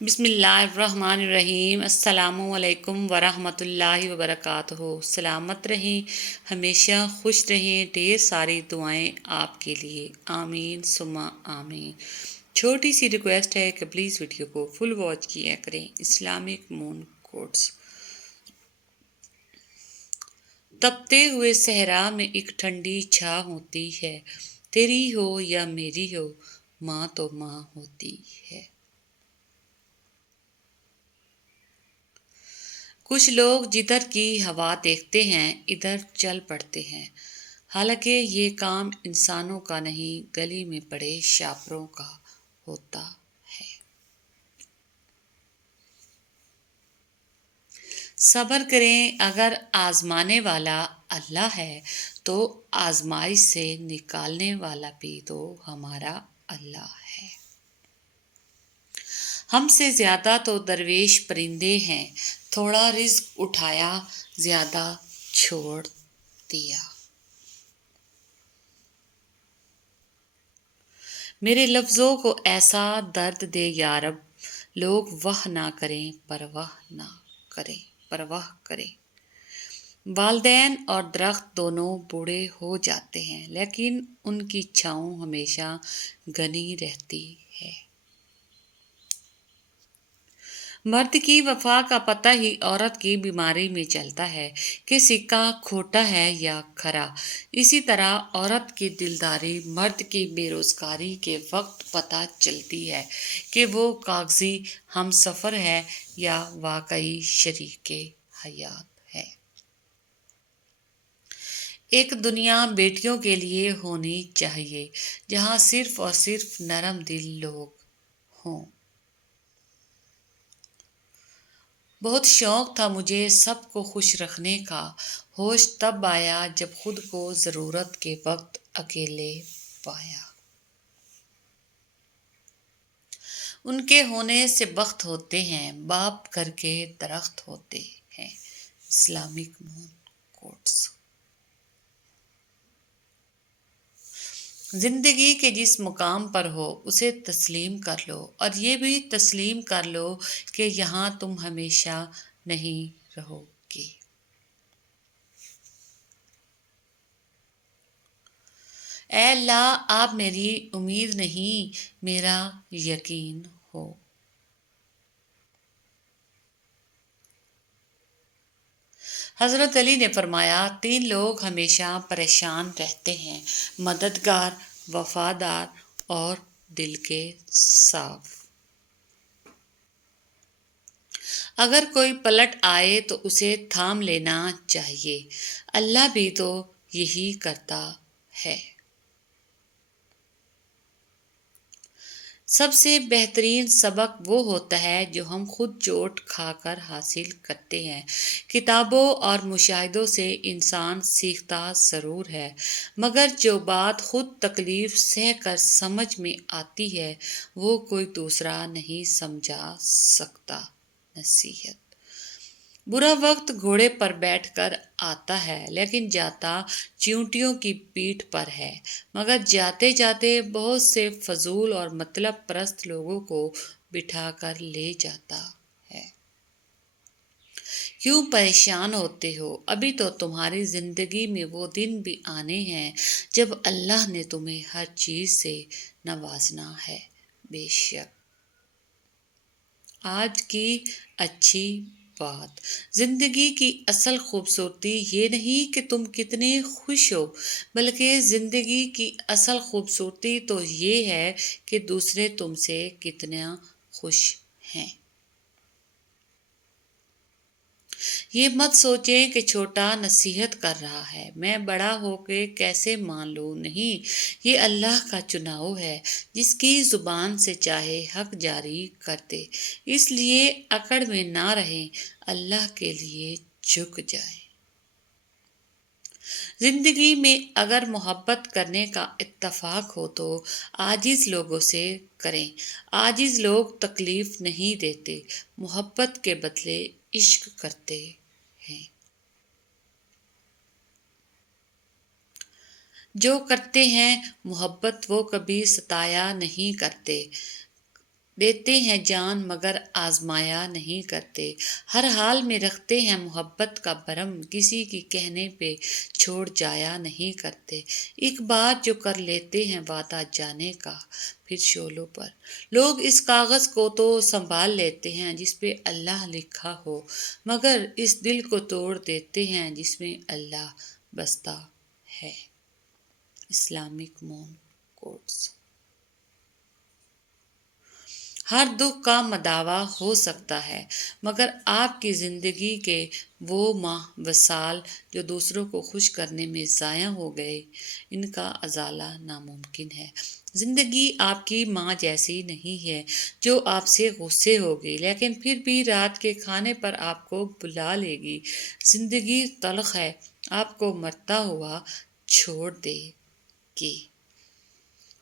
بسم اللہ الرحمن الرحیم۔ السلام علیکم ورحمۃ اللہ وبرکاتہ۔ سلامت رہیں، ہمیشہ خوش رہیں، ڈھیر ساری دعائیں آپ کے لیے، آمین ثم آمین۔ چھوٹی سی ریکویسٹ ہے کہ پلیز ویڈیو کو فل واچ کیا کریں۔ اسلامک مون کوٹس۔ تپتے ہوئے صحرا میں ایک ٹھنڈی چھا ہوتی ہے، تیری ہو یا میری ہو، ماں تو ماں ہوتی ہے۔ کچھ لوگ جدھر کی ہوا دیکھتے ہیں ادھر چل پڑتے ہیں، حالانکہ یہ کام انسانوں کا نہیں، گلی میں پڑے شاپروں کا ہوتا ہے۔ صبر کریں، اگر آزمانے والا اللہ ہے تو آزمائش سے نکالنے والا بھی تو ہمارا اللہ ہے۔ ہم سے زیادہ تو درویش پرندے ہیں، تھوڑا رزق اٹھایا، زیادہ چھوڑ دیا۔ میرے لفظوں کو ایسا درد دے یا رب، لوگ واہ نہ کریں، پرواہ کریں۔ والدین اور درخت دونوں بوڑھے ہو جاتے ہیں، لیکن ان کی چھاؤں ہمیشہ گھنی رہتی ہے۔ مرد کی وفا کا پتہ ہی عورت کی بیماری میں چلتا ہے کہ سکہ کھوٹا ہے یا کھرا۔ اسی طرح عورت کی دلداری مرد کی بے روزگاری کے وقت پتہ چلتی ہے کہ وہ کاغذی ہم سفر ہے یا واقعی شریک حیات ہے۔ ایک دنیا بیٹیوں کے لیے ہونی چاہیے جہاں صرف اور صرف نرم دل لوگ ہوں۔ بہت شوق تھا مجھے سب کو خوش رکھنے کا، ہوش تب آیا جب خود کو ضرورت کے وقت اکیلے پایا۔ ان کے ہونے سے بخت ہوتے ہیں، باپ گھر کے درخت ہوتے ہیں۔ اسلامک مون کوٹس۔ زندگی کے جس مقام پر ہو اسے تسلیم کر لو، اور یہ بھی تسلیم کر لو کہ یہاں تم ہمیشہ نہیں رہو گے۔ اے اللہ، آپ میری امید نہیں، میرا یقین ہو۔ حضرت علی نے فرمایا، 3 لوگ ہمیشہ پریشان رہتے ہیں، مددگار، وفادار اور دل کے صاف۔ اگر کوئی پلٹ آئے تو اسے تھام لینا چاہیے، اللہ بھی تو یہی کرتا ہے۔ سب سے بہترین سبق وہ ہوتا ہے جو ہم خود چوٹ کھا کر حاصل کرتے ہیں۔ کتابوں اور مشاہدوں سے انسان سیکھتا ضرور ہے، مگر جو بات خود تکلیف سہ کر سمجھ میں آتی ہے وہ کوئی دوسرا نہیں سمجھا سکتا۔ نصیحت۔ برا وقت گھوڑے پر بیٹھ کر آتا ہے، لیکن جاتا چیونٹیوں کی پیٹھ پر ہے، مگر جاتے جاتے بہت سے فضول اور مطلب پرست لوگوں کو بٹھا کر لے جاتا ہے۔ کیوں پریشان ہوتے ہو؟ ابھی تو تمہاری زندگی میں وہ دن بھی آنے ہیں جب اللہ نے تمہیں ہر چیز سے نوازنا ہے۔ بے شک۔ آج کی اچھی بات۔ زندگی کی اصل خوبصورتی یہ نہیں کہ تم کتنے خوش ہو، بلکہ زندگی کی اصل خوبصورتی تو یہ ہے کہ دوسرے تم سے کتنا خوش ہیں۔ یہ مت سوچیں کہ چھوٹا نصیحت کر رہا ہے، میں بڑا ہو کے کیسے مان لوں۔ نہیں، یہ اللہ کا چناؤ ہے، جس کی زبان سے چاہے حق جاری کر دے۔ اس لیے اکڑ میں نہ رہیں، اللہ کے لیے جھک جائیں۔ زندگی میں اگر محبت کرنے کا اتفاق ہو تو عاجز لوگوں سے کریں۔ عاجز لوگ تکلیف نہیں دیتے، محبت کے بدلے عشق کرتے ہیں۔ جو کرتے ہیں محبت وہ کبھی ستایا نہیں کرتے، دیتے ہیں جان مگر آزمایا نہیں کرتے، ہر حال میں رکھتے ہیں محبت کا بھرم، کسی کی کہنے پہ چھوڑ جایا نہیں کرتے، ایک بات جو کر لیتے ہیں وعدہ جانے کا پھر شعلوں پر، لوگ اس کاغذ کو تو سنبھال لیتے ہیں جس پہ اللہ لکھا ہو، مگر اس دل کو توڑ دیتے ہیں جس میں اللہ بستا ہے۔ اسلامک مون کوٹس۔ ہر دکھ کا مداوع ہو سکتا ہے، مگر آپ کی زندگی کے وہ ماہ و سال جو دوسروں کو خوش کرنے میں ضائع ہو گئے، ان کا ازالہ ناممکن ہے۔ زندگی آپ کی ماں جیسی نہیں ہے جو آپ سے غصے ہوگی لیکن پھر بھی رات کے کھانے پر آپ کو بلا لے گی۔ زندگی تلخ ہے، آپ کو مرتا ہوا چھوڑ دے گی۔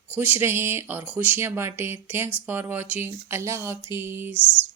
خوش رہیں اور خوشیاں بانٹیں۔ Thanks for watching. اللہ حافظ۔